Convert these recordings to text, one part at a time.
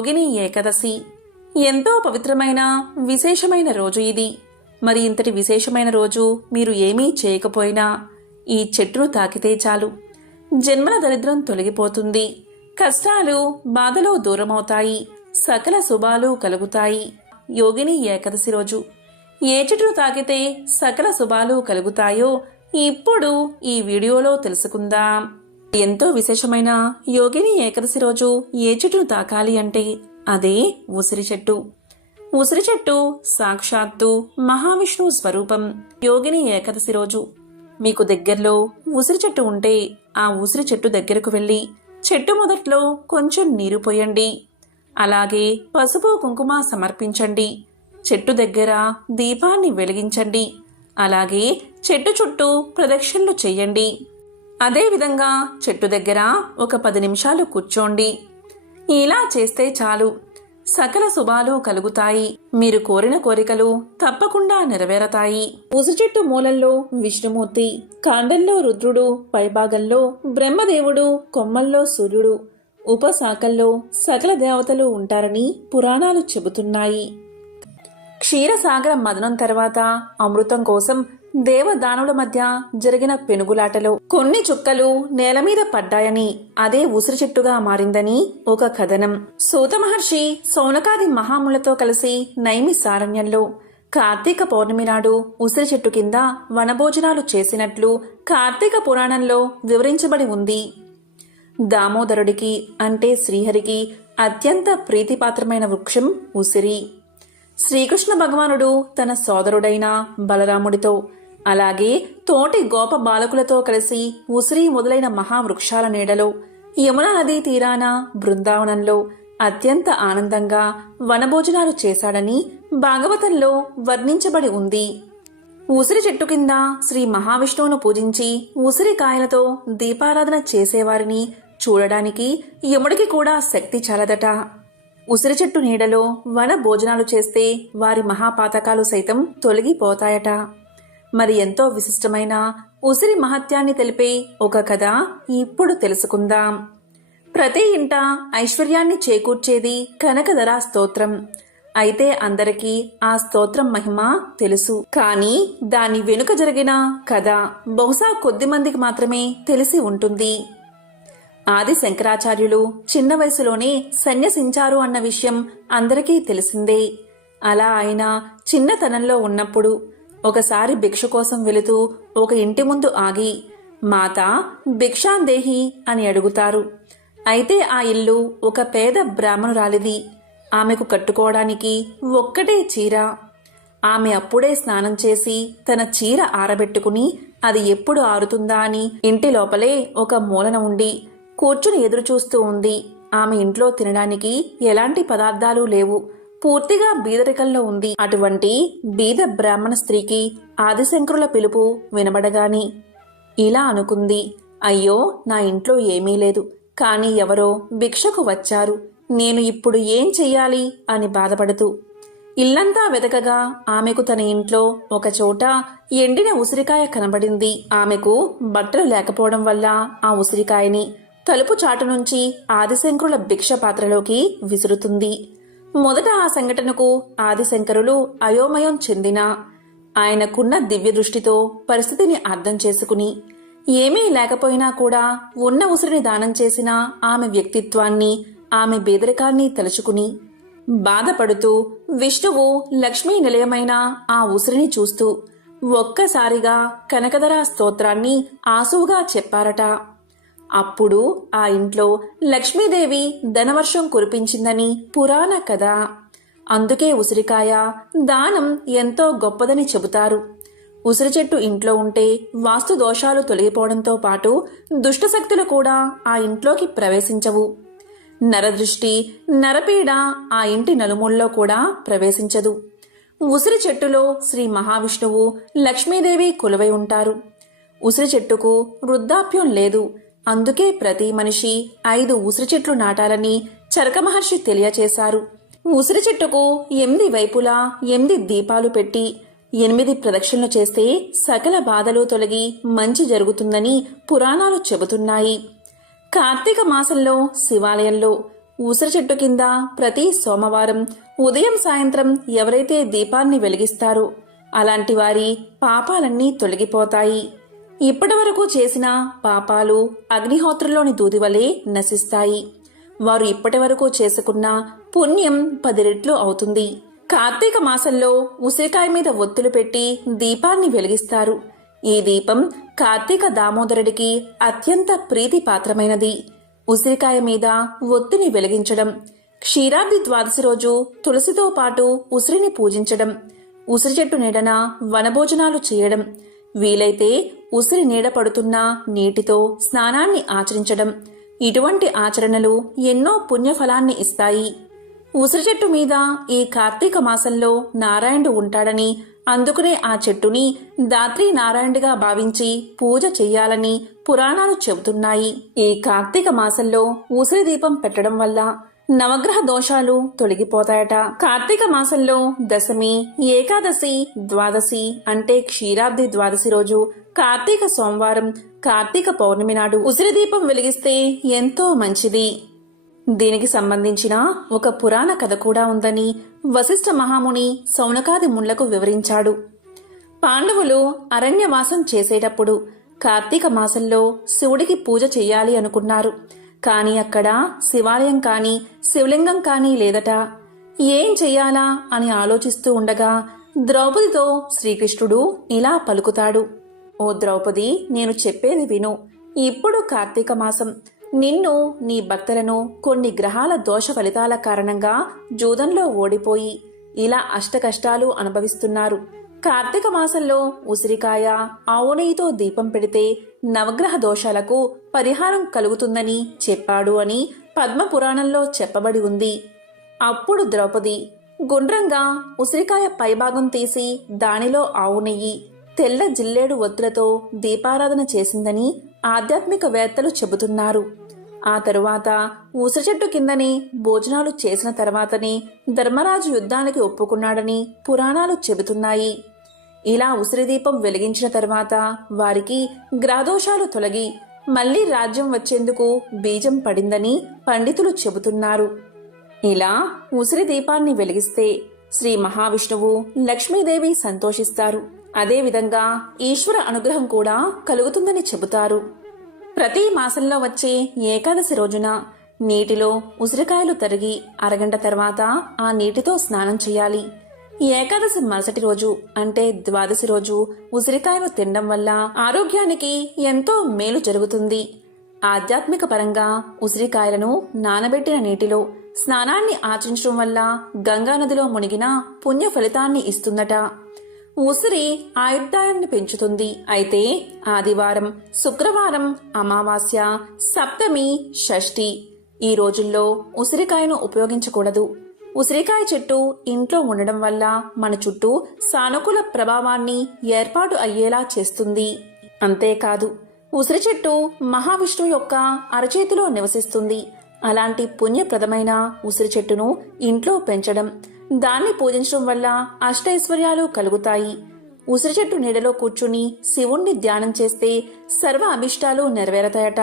యోగిని ఏకదశి. ఎంతో పవిత్రమైన విశేషమైన రోజు ఇది. మరి ఇంతటి విశేషమైన రోజు మీరు ఏమీ చేయకపోయినా ఈ చెట్టును తాకితే చాలు. జన్మల దరిద్రం తొలగిపోతుంది. కష్టాలు బాధలు దూరమవుతాయి. సకల శుభాలు కలుగుతాయి. యోగిని ఏకదశి రోజు. ఏ చెట్టును తాకితే సకల శుభాలు కలుగుతాయో ఇప్పుడు ఈ వీడియోలో తెలుసుకుందాం. ఎంతో విశేషమైన యోగిని ఏకదశి రోజు ఏ చెట్టును తాకాలి అంటే అదే ఉసిరి చెట్టు. ఉసిరి చెట్టు సాక్షాత్తు మహావిష్ణువు స్వరూపం యోగిని ఏకదశి రోజు. మీకు దగ్గరలో ఉసిరి చెట్టు ఉంటే ఆ ఉసిరి చెట్టు దగ్గరకు వెళ్ళి చెట్టు మొదట్లో కొంచెం నీరు పోయండి. అలాగే పసుపు కుంకుమ సమర్పించండి. చెట్టు దగ్గర దీపాన్ని వెలిగించండి. అలాగే చెట్టు చుట్టూ ప్రదక్షిణలు చేయండి. అదేవిధంగా చెట్టు దగ్గర ఒక పది నిమిషాలు కూర్చోండి. ఇలా చేస్తే చాలు. సకల శుభాలు కలుగుతాయి. మీరు కోరిన కోరికలు తప్పకుండా నెరవేరతాయి. ఉసు చెట్టు మూలల్లో విష్ణుమూర్తి కాండంలో రుద్రుడు పైభాగంలో బ్రహ్మదేవుడు కొమ్మల్లో సూర్యుడు ఉపశాఖల్లో సకల దేవతలు ఉంటారని పురాణాలు చెబుతున్నాయి. క్షీరసాగర మదనం తర్వాత అమృతం కోసం దేవదానుల మధ్య జరిగిన పెనుగులాటలో. కొన్ని చుక్కలు నేల మీద పడ్డాయని అదే ఉసిరి చెట్టుగా మారిందని ఒక కథనం. సూత మహర్షి సౌనకాది మహాములతో కలిసి నైమి సారణ్యంలో కార్తీక పౌర్ణమి నాడు ఉసిరి చెట్టు కింద వనభోజనాలు చేసినట్లు కార్తీక పురాణంలో వివరించబడి ఉంది. దామోదరుడికి అంటే శ్రీహరికి అత్యంత ప్రీతిపాత్రమైన వృక్షం ఉసిరి. శ్రీకృష్ణ భగవానుడు తన సోదరుడైన బలరాముడితో అలాగే తోటి గోప బాలకులతో కలిసి ఉసిరి మొదలైన మహావృక్షాల నీడలో యమునా నదీ తీరాన బృందావనంలో అత్యంత ఆనందంగా వనభోజనాలు చేశాడని భాగవతంలో వర్ణించబడి ఉంది. ఉసిరి చెట్టు కింద శ్రీ మహావిష్ణువును పూజించి ఉసిరికాయలతో దీపారాధన చేసేవారిని చూడడానికి యముడికి కూడా శక్తి చాలదట. ఉసిరి చెట్టు నీడలో వన భోజనాలు చేస్తే వారి మహాపాతకాలు సైతం తొలగిపోతాయట. మరి ఎంతో విశిష్టమైన ఉసిరి మహత్యాన్ని తెలిపే ఒక కథ ఇప్పుడు తెలుసుకుందాం. ప్రతి ఇంట ఐశ్వర్యాన్ని చేకూర్చేది కనకధరా స్తోత్రం. అయితే అందరికీ ఆ స్తోత్రం మహిమ తెలుసు. కానీ దాని వెనుక జరిగిన కథ బహుశా కొద్ది మందికి మాత్రమే తెలిసి ఉంటుంది. ఆది శంకరాచార్యులు చిన్న వయసులోనే సన్యసించారు అన్న విషయం అందరికీ తెలిసిందే. అలా ఆయన చిన్నతనంలో ఉన్నప్పుడు ఒకసారి భిక్ష కోసం వెళుతూ ఒక ఇంటి ముందు ఆగి మాత భిక్షాందేహి అని అడుగుతారు. అయితే ఆ ఇల్లు ఒక పేద బ్రాహ్మణురాలిది. ఆమెకు కట్టుకోవడానికి ఒక్కటే చీర. ఆమె అప్పుడే స్నానం చేసి తన చీర ఆరబెట్టుకుని అది ఎప్పుడు ఆరుతుందా అని ఇంటి లోపలే ఒక మూలన ఉండి కూర్చుని ఎదురుచూస్తూ ఉంది. ఆమె ఇంట్లో తినడానికి ఎలాంటి పదార్థాలు లేవు. పూర్తిగా బీదరికంలో ఉంది. అటువంటి బీద బ్రాహ్మణ స్త్రీకి ఆదిశంకరుల పిలుపు వినబడగాని ఇలా అనుకుంది అయ్యో నా ఇంట్లో ఏమీ లేదు. కానీ ఎవరో భిక్షకు వచ్చారు. నేను ఇప్పుడు ఏం చెయ్యాలి? అని బాధపడుతూ. ఇల్లంతా వెతకగా ఆమెకు తన ఇంట్లో ఒక చోట ఎండిన ఉసిరికాయ కనబడింది. ఆమెకు బట్టలు లేకపోవడం వల్ల ఆ ఉసిరికాయని తలుపు చాటు నుంచి ఆదిశంకరుల భిక్ష పాత్రలోకి విసురుతుంది. మొదట ఆ సంఘటనకు ఆదిశంకరులు అయోమయం చెందిన ఆయనకున్న దివ్య దృష్టితో పరిస్థితిని అర్థం చేసుకుని ఏమీ లేకపోయినా కూడా ఉన్న ఉసిరిని దానం చేసిన ఆమె వ్యక్తిత్వాన్ని ఆమె బేదరికాన్ని తలుచుకుని బాధపడుతూ విష్ణువు లక్ష్మీ నిలయమైన ఆ ఉసిరిని చూస్తూ ఒక్కసారిగా కనకదరా స్తోత్రాన్ని ఆసువుగా చెప్పారట. అప్పుడు ఆ ఇంట్లో లక్ష్మీదేవి ధనవర్షం కురిపించిందని పురాణ కథ. అందుకే ఉసిరికాయ దానం ఎంతో గొప్పదని చెబుతారు. ఉసిరి చెట్టు ఇంట్లో ఉంటే వాస్తు దోషాలు తొలగిపోవడంతో పాటు దుష్టశక్తులు కూడా ఆ ఇంట్లోకి ప్రవేశించవు. నరదృష్టి నరపీడ ఆ ఇంటి నలుమూలలో కూడా ప్రవేశించదు. ఉసిరి చెట్టులో శ్రీ మహావిష్ణువు లక్ష్మీదేవి కొలువై ఉంటారు. ఉసిరి చెట్టుకు వృద్ధాప్యం లేదు. అందుకే ప్రతి మనిషి ఐదు ఉసిరి చెట్లు నాటాలని చరక మహర్షి తెలియచేశారు. ఉసిరి చెట్టుకు ఎనిమిది వైపులా ఎనిమిది దీపాలు పెట్టి ఎనిమిది ప్రదక్షిణలు చేస్తే సకల బాధలు తొలగి మంచి జరుగుతుందని పురాణాలు చెబుతున్నాయి. కార్తీక మాసంలో శివాలయంలో ఉసిరి చెట్టు కింద ప్రతి సోమవారం ఉదయం సాయంత్రం ఎవరైతే దీపాన్ని వెలిగిస్తారో అలాంటి వారి పాపాలన్నీ తొలగిపోతాయి. ఇప్పటివరకు చేసిన పాపాలు అగ్నిహోత్రలోని దూది వలె నశిస్తాయి. వారు ఇప్పటివరకు చేసుకున్న పుణ్యం పది రెట్లు అవుతుంది. కార్తీక మాసంలో ఉసిరికాయ మీద ఒత్తులు పెట్టి దీపాన్ని వెలిగిస్తారు. ఈ దీపం కార్తీక దామోదరుడికి అత్యంత ప్రీతిపాత్రమైనది. ఉసిరికాయ మీద ఒత్తిని వెలిగించడం క్షీరాబ్ది ద్వాదశి రోజు తులసితో పాటు ఉసిరిని పూజించడం ఉసిరి చెట్టు నీడన వనభోజనాలు చేయడం వీలైతే ఉసిరి నీడ పడుతున్న నీటితో స్నానాన్ని ఆచరించడం. ఇటువంటి ఆచరణలు ఎన్నో పుణ్యఫలాన్ని ఇస్తాయి. ఉసిరి చెట్టు మీద ఈ కార్తీక మాసంలో నారాయణుడు ఉంటాడని అందుకునే ఆ చెట్టుని దాత్రి నారాయణుడిగా భావించి పూజ చెయ్యాలని పురాణాలు చెబుతున్నాయి. ఈ కార్తీక మాసంలో ఉసిరి దీపం పెట్టడం వల్ల నవగ్రహ దోషాలు తొలగిపోతాయట. కార్తీక మాసంలో దశమి ఏకాదశి ద్వాదశి అంటే క్షీరాబ్ది ద్వాదశి రోజు కార్తీక సోమవారం కార్తీక పౌర్ణమి నాడు ఉసిరి దీపం వెలిగిస్తే ఎంతో మంచిది. దీనికి సంబంధించిన ఒక పురాణ కథ కూడా ఉందని వశిష్ఠ మహాముని సౌనకాది ముళ్ళకు వివరించాడు. పాండవులు అరణ్యవాసం చేసేటప్పుడు కార్తీక మాసంలో శివుడికి పూజ చెయ్యాలి అనుకున్నారు. కాని అక్కడ శివాలయం కాని శివలింగం కాని లేదట. ఏం చెయ్యాలా అని ఆలోచిస్తూ ఉండగా ద్రౌపదితో శ్రీకృష్ణుడు ఇలా పలుకుతాడు. ఓ ద్రౌపది నేను చెప్పేది విను. ఇప్పుడు కార్తీక మాసం. నిన్ను నీ భక్తులను కొన్ని గ్రహాల దోష ఫలితాల కారణంగా జూదంలో ఓడిపోయి ఇలా అష్టకష్టాలు అనుభవిస్తున్నారు. కార్తీక మాసంలో ఉసిరికాయ ఆవు నెయ్యితో దీపం పెడితే నవగ్రహ దోషాలకు పరిహారం కలుగుతుందని చెప్పాడు అని పద్మపురాణంలో చెప్పబడి ఉంది. అప్పుడు ద్రౌపది గుండ్రంగా ఉసిరికాయ పైభాగం తీసి దానిలో ఆవు నెయ్యి తెల్ల జిల్లేడు ఒత్తులతో దీపారాధన చేసిందని ఆధ్యాత్మిక వేత్తలు చెబుతున్నారు. ఆ తరువాత ఉసిరి చెట్టు కిందని భోజనాలు చేసిన తర్వాతని ధర్మరాజు యుద్ధానికి ఒప్పుకున్నాడని పురాణాలు చెబుతున్నాయి. ఇలా ఉసిరి దీపం వెలిగించిన తర్వాత వారికి గ్రాదోషాలు తొలగి మళ్ళీ రాజ్యం వచ్చేందుకు బీజం పడిందని పండితులు చెబుతున్నారు. ఇలా ఉసిరి దీపాన్ని వెలిగిస్తే శ్రీ మహావిష్ణువు లక్ష్మీదేవి సంతోషిస్తారు. అదేవిధంగా ఈశ్వర అనుగ్రహం కూడా కలుగుతుందని చెబుతారు. ప్రతి మాసంలో వచ్చే ఏకాదశి రోజున నీటిలో ఉసిరికాయలు తరిగి అరగంట తర్వాత ఆ నీటితో స్నానం చేయాలి. ఏకాదశి మరుసటి రోజు అంటే ద్వాదశి రోజు ఉసిరికాయలు తినడం వల్ల ఆరోగ్యానికి ఎంతో మేలు జరుగుతుంది. ఆధ్యాత్మిక పరంగా ఉసిరికాయలను నానబెట్టిన నీటిలో స్నానాన్ని ఆచరించడం వల్ల గంగా నదిలో మునిగిన పుణ్య ఫలితాన్ని ఇస్తుందట. ఉసిరి ఆయుర్దాయాన్ని పెంచుతుంది. అయితే ఆదివారం శుక్రవారం అమావాస్య సప్తమి షష్ఠి. ఈ రోజుల్లో ఉసిరికాయను ఉపయోగించకూడదు. ఉసిరికాయ చెట్టు ఇంట్లో ఉండడం వల్ల మన చుట్టూ సానుకూల ప్రభావాన్ని ఏర్పాటు అయ్యేలా చేస్తుంది. అంతేకాదు ఉసిరి చెట్టు మహావిష్ణువు యొక్క అరచేతిలో నివసిస్తుంది. అలాంటి పుణ్యప్రదమైన ఉసిరి చెట్టును ఇంట్లో పెంచడం దాన్ని పూజించడం వల్ల అష్టైశ్వర్యాలు కలుగుతాయి. ఉసిరి చెట్టు నీడలో కూర్చుని శివుణ్ణి ధ్యానం చేస్తే సర్వ అభిష్టాలు నెరవేరతాయట.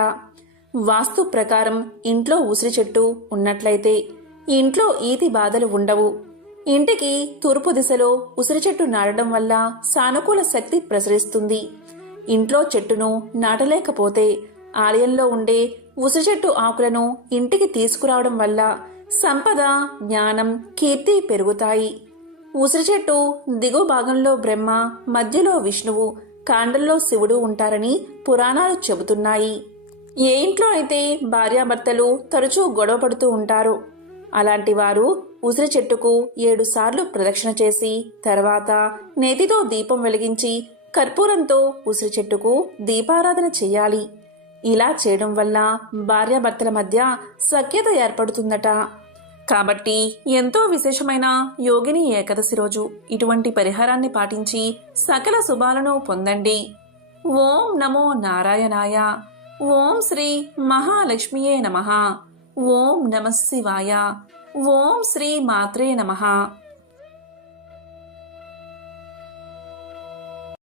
వాస్తు ప్రకారం ఇంట్లో ఉసిరి చెట్టు ఉన్నట్లయితే ఇంట్లో ఈతి బాధలు ఉండవు. ఇంటికి తూర్పు దిశలో ఉసిరి చెట్టు నాటడం వల్ల సానుకూల శక్తి ప్రసరిస్తుంది. ఇంట్లో చెట్టును నాటలేకపోతే ఆలయంలో ఉండే ఉసిరి చెట్టు ఆకులను ఇంటికి తీసుకురావడం వల్ల సంపద జ్ఞానం కీర్తి పెరుగుతాయి. ఉసిరి చెట్టు దిగువ భాగంలో బ్రహ్మ మధ్యలో విష్ణువు కాండంలో శివుడు ఉంటారని పురాణాలు చెబుతున్నాయి. ఏ ఇంట్లో అయితే భార్యాభర్తలు తరచూ గొడవ పడుతూ అలాంటి వారు ఉసిరి చెట్టుకు ఏడు సార్లు ప్రదక్షిణ చేసి తర్వాత నేతితో దీపం వెలిగించి కర్పూరంతో ఉసిరి చెట్టుకు దీపారాధన చేయాలి. ఇలా చేయడం వల్ల భార్యాభర్తల మధ్య సఖ్యత ఏర్పడుతుందట. కాబట్టి ఎంతో విశేషమైన యోగిని ఏకాదశి రోజు ఇటువంటి పరిహారాన్ని పాటించి సకల శుభాలను పొందండి. ఓం నమో నారాయణాయ. ఓం శ్రీ మహాలక్ష్మియే నమః. ఓం నమ శివాయ. ఓం శ్రీ మాత్రే నమః.